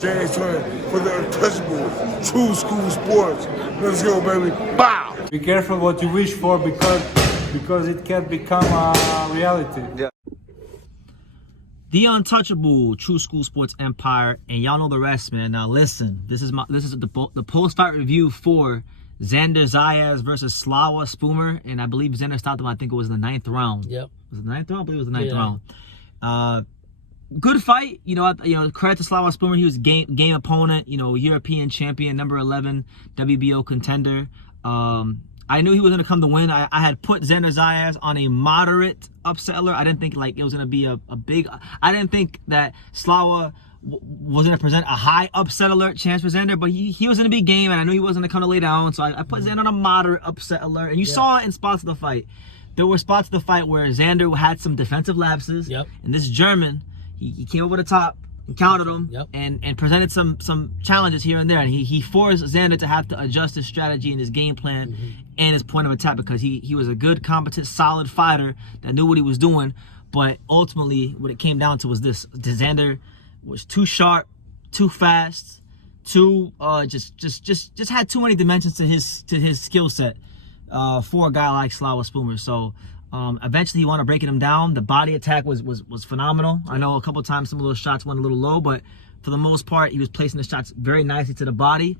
James for the untouchable, true school sports. Let's go, baby. Bow. Be careful what you wish for because it can become a reality. Yeah. The untouchable, true school sports empire, and y'all know the rest, man. Now listen, this is the post-fight review for Xander Zayas versus Spomer, and I believe Xander stopped him. I think it was in the 9th round. Yep. Was it the 9th round? I believe it was the 9th round. Good fight. Credit to Spomer. He was game opponent. European champion, number 11, WBO contender. I knew he was going to come to win. I had put Xander Zayas on a moderate upset alert. I didn't think it was going to be a big. I didn't think that Slawa was going to present a high upset alert chance for Xander, but he was in a big game, and I knew he wasn't going to come to lay down. So I put Xander on a moderate upset alert, and you saw it in spots of the fight. There were spots of the fight where Xander had some defensive lapses, and this German, he came over the top and countered him, and presented some challenges here and there, and he forced Xander to have to adjust his strategy and his game plan and his point of attack, because he was a good, competent, solid fighter that knew what he was doing. But ultimately, what it came down to was this: Xander was too sharp, too fast, too just had too many dimensions to his skill set for a guy like Spomer. So eventually he wound up breaking him down. The body attack was phenomenal. I know a couple of times some of those shots went a little low, but for the most part he was placing the shots very nicely to the body.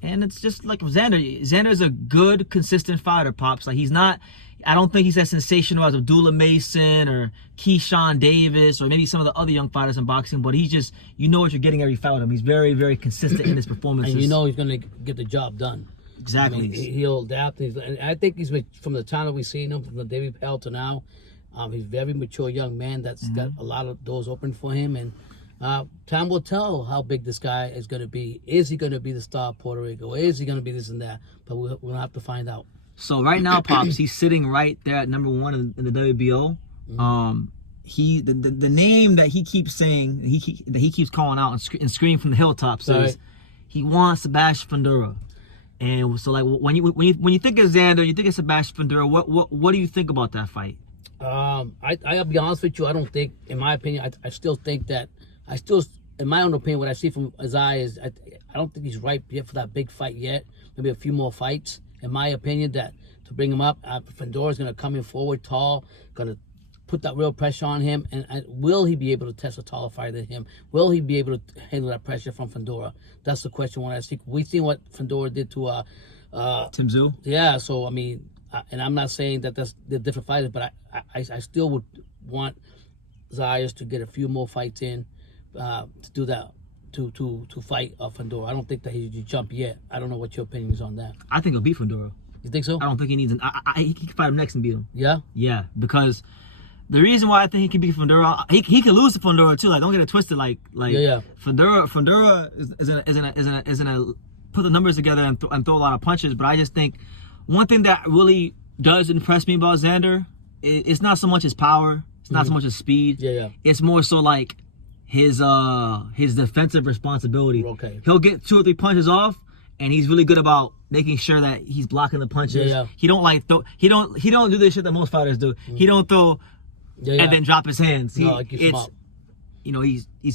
And it's just like Xander's a good, consistent fighter, Pops. Like, he's not, I don't think he's as sensational as Abdullah Mason or Keyshawn Davis or maybe some of the other young fighters in boxing, but he's just, you know what you're getting every fight with him. He's very, very consistent in his performances. And you know he's going to get the job done. Exactly. I mean, he'll adapt. And I think he's, from the time that we've seen him, from the day we held to now, he's a very mature young man that's got a lot of doors open for him. And time will tell how big this guy is going to be. Is he going to be the star of Puerto Rico? Is he going to be this and that? But we're going to have to find out. So right now, Pops, he's sitting right there at number 1 in the WBO. The name that he keeps saying, that he keeps calling out and screaming from the hilltops is he wants Sebastianfundora. And so, like, when you think of Xander, you think of Sebastianfundora. What do you think about that fight? I'll be honest with you. I don't think, in my opinion, I still think that. In my own opinion, what I see from Zayas is I don't think he's ripe yet for that big fight yet. Maybe a few more fights. In my opinion, that to bring him up, Fundora's going to come in forward tall, going to put that real pressure on him. And will he be able to test a taller fighter than him? Will he be able to handle that pressure from Fundora? That's the question when I see. We've seen what Fundora did to Tim Tszyu. Yeah, so I mean, and I'm not saying that they're different fighters, but I still would want Zayas to get a few more fights in. To do that, to fight Fundora. I don't think that he should jump yet. I don't know what your opinion is on that. I think he'll beat Fundora. You think so? I don't think he needs he can fight him next and beat him. Yeah? Yeah, because the reason why I think he can beat Fundora, he can lose to Fundora too. Like, don't get it twisted. Like Fundora is gonna put the numbers together and throw a lot of punches. But I just think one thing that really does impress me about Xander, it's not so much his power, it's not so much his speed. It's more so like his defensive responsibility. He'll get 2 or 3 punches off, and he's really good about making sure that he's blocking the punches. He don't like throw. He don't do this shit that most fighters do. He don't throw and then drop his hands. He's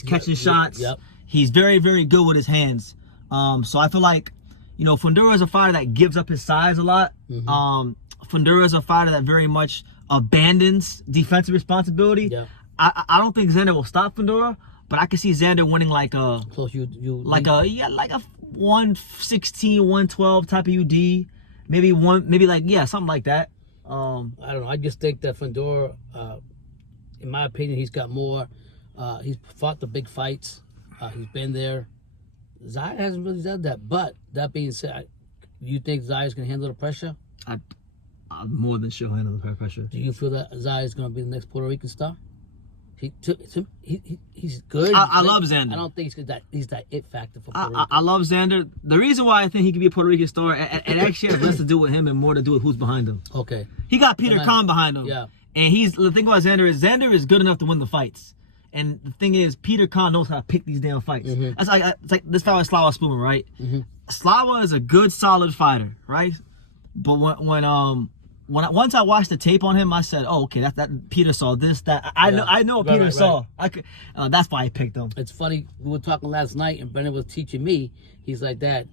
catching shots. He's very, very good with his hands. So I feel like, Fundora is a fighter that gives up his size a lot. Fundora is a fighter that very much abandons defensive responsibility. I don't think Xander will stop Fundora, but I can see Xander winning like a 116, 112 type of UD, something like that. I don't know. I just think that Fundora, in my opinion, he's got more. He's fought the big fights. He's been there. Zayas hasn't really done that. But that being said, you think Zayas can handle the pressure? I'm more than sure he'll handle the pressure. Do you feel that Zayas is going to be the next Puerto Rican star? He's good. I love Xander. I don't think he's that it factor for Puerto Rico. I love Xander. The reason why I think he could be a Puerto Rican star, it actually has less to do with him and more to do with who's behind him. Okay. He got Peter Khan behind him. Yeah. And the thing about Xander is good enough to win the fights. And the thing is, Peter Khan knows how to pick these damn fights. It's like this fight with Spomer, right? Slava is a good, solid fighter, right? But when once I watched the tape on him, I said, "Oh, okay, that Peter saw this, that I know what Peter saw. I could, that's why I picked him." It's funny. We were talking last night, and Brendan was teaching me. He's like, "Dad,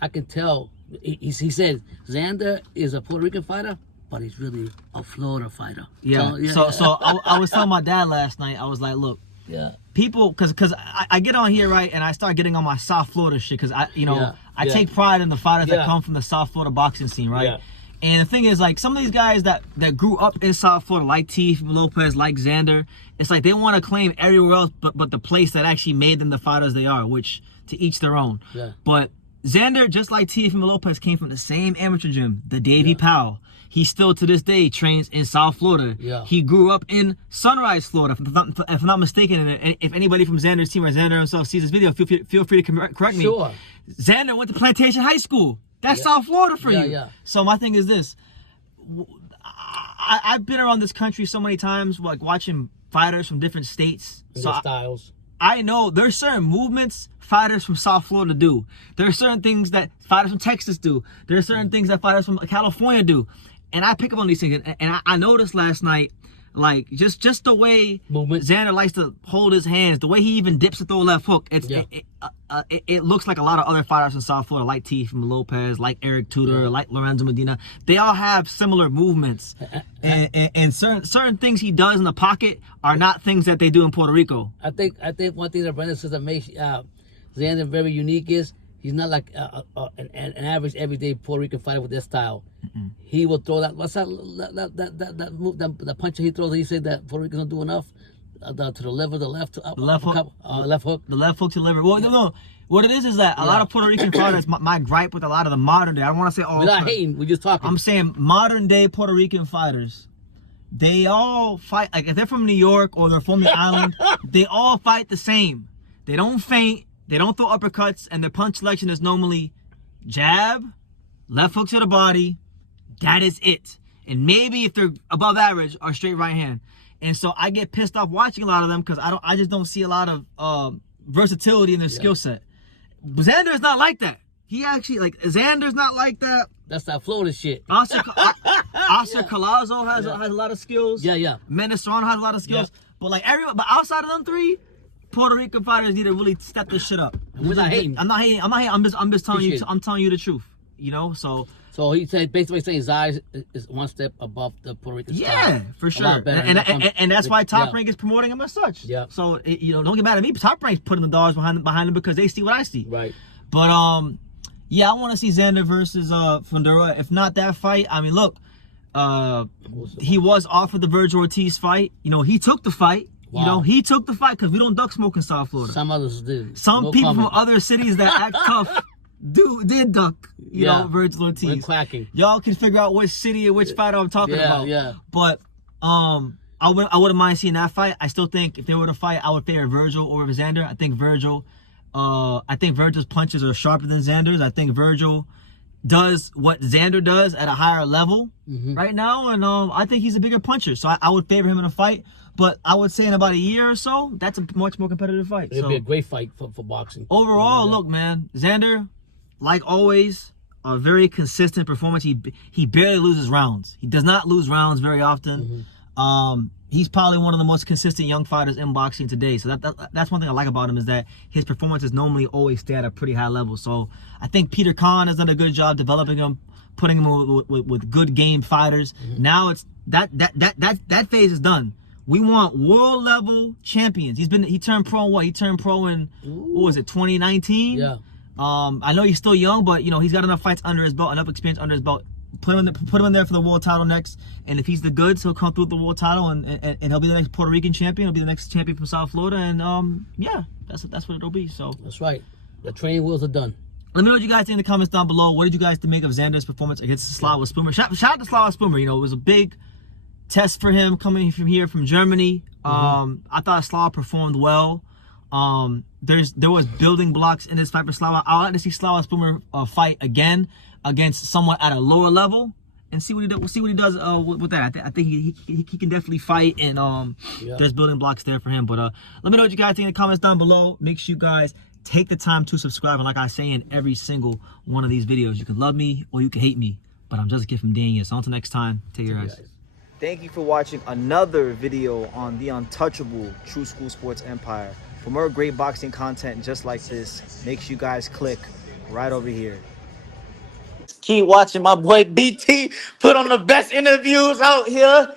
I can tell." He said Xander is a Puerto Rican fighter, but he's really a Florida fighter. Yeah. So I was telling my dad last night. I was like, "Look, people, because I get on here, right, and I start getting on my South Florida shit, because I take pride in the fighters that come from the South Florida boxing scene, right?" Yeah. And the thing is, like, some of these guys that grew up in South Florida, like Teofimo Lopez, like Xander, it's like they want to claim everywhere else but the place that actually made them the fighters they are, which to each their own. Yeah. But Xander, just like Teofimo Lopez, came from the same amateur gym, the Davie Powell. He still, to this day, trains in South Florida. Yeah. He grew up in Sunrise, Florida, if I'm not mistaken. And if anybody from Xander's team or Xander himself sees this video, feel free to correct me. Sure. Xander went to Plantation High School. That's South Florida for you. Yeah. So my thing is this. I've been around this country so many times, like watching fighters from different states. So styles. I know there's certain movements fighters from South Florida do. There are certain things that fighters from Texas do. There are certain things that fighters from California do. And I pick up on these things. And I noticed last night, like, just the way Movement. Xander likes to hold his hands, the way he even dips to throw a left hook, it looks like a lot of other fighters from South Florida, like Teofimo Lopez, like Eric Tudor, like Lorenzo Medina. They all have similar movements. And certain things he does in the pocket are not things that they do in Puerto Rico. I think one thing that Brendan says that makes Xander very unique is he's not like an average everyday Puerto Rican fighter with their style. He will throw that. What's that move? The punch he throws. He said that Puerto Ricans don't do enough. To the liver, the left hook. Left hook. The left hook to the liver. Well, no. What it is that a lot of Puerto Rican fighters. My gripe with a lot of the modern day. I don't want to say all. We're not hating. We're just talking. I'm saying modern day Puerto Rican fighters. They all fight, like if they're from New York or they're from the island, they all fight the same. They don't feint. They don't throw uppercuts, and their punch selection is normally jab, left hook to the body. That is it. And maybe if they're above average, or straight right hand. And so I get pissed off watching a lot of them because I just don't see a lot of versatility in their skill set. But Xander is not like that. He actually, Xander's not like that. That's that Florida shit. Oscar Collazo has a lot of skills. Yeah. Menace Serrano has a lot of skills. But but outside of them three, Puerto Rican fighters need to really step this shit up. We're not hating. I'm not hating. I'm just telling you. I'm telling you the truth. You know. So he said basically saying Zayas is one step above the Puerto Rican style. Yeah, for sure. And that's why Top Rank is promoting him as such. Yeah. So don't get mad at me. Top Rank's putting the dollars behind him because they see what I see. Right. But I want to see Xander versus Fundora. If not that fight, I mean, look, he was offered the Virgil Ortiz fight. He took the fight. Wow. He took the fight because we don't duck smoke in South Florida. Some others do. Some people from other cities that act tough did duck. Virgil Ortiz. We're quacking. Y'all can figure out which city or which fighter I'm talking about. Yeah. But I wouldn't mind seeing that fight. I still think if they were to fight, I would favor Virgil over Xander. I think Virgil's punches are sharper than Xander's. I think Virgil does what Xander does at a higher level right now, and I think he's a bigger puncher. So I would favor him in a fight. But I would say in about a year or so, that's a much more competitive fight. It'll be a great fight for boxing. Overall, look, man, Xander, like always, a very consistent performance. He barely loses rounds. He does not lose rounds very often. He's probably one of the most consistent young fighters in boxing today. So that's one thing I like about him is that his performances normally always stay at a pretty high level. So I think Peter Kahn has done a good job developing him, putting him with good game fighters. Now it's that phase is done. We want world level champions. He turned pro in what? He turned pro in what was it, 2019? Yeah. I know he's still young, but he's got enough fights under his belt, enough experience under his belt. Put him in there for the world title next, and if he's the goods, he'll come through with the world title, and he'll be the next Puerto Rican champion. He'll be the next champion from South Florida, and that's what it'll be. So that's right. The training wheels are done. Let me know what you guys think in the comments down below. What did you guys make of Xander's performance against Slava Spomer? Shout out to Slava Spomer. It was a big test for him coming from Germany. I thought Slava performed well. There was building blocks in this fight for Slava. I would like to see Slava Spomer fight again against someone at a lower level and see what he does. We'll see what he does with that. I think he can definitely fight, and there's building blocks there for him. But let me know what you guys think in the comments down below. Make sure you guys take the time to subscribe, and like I say in every single one of these videos, you can love me or you can hate me, But I'm just a kid from Daniel. So until next time, take care, guys. Thank you for watching another video on the untouchable True School Sports Empire. For more great boxing content just like this, make sure you guys click right over here. Keep watching my boy BT put on the best interviews out here.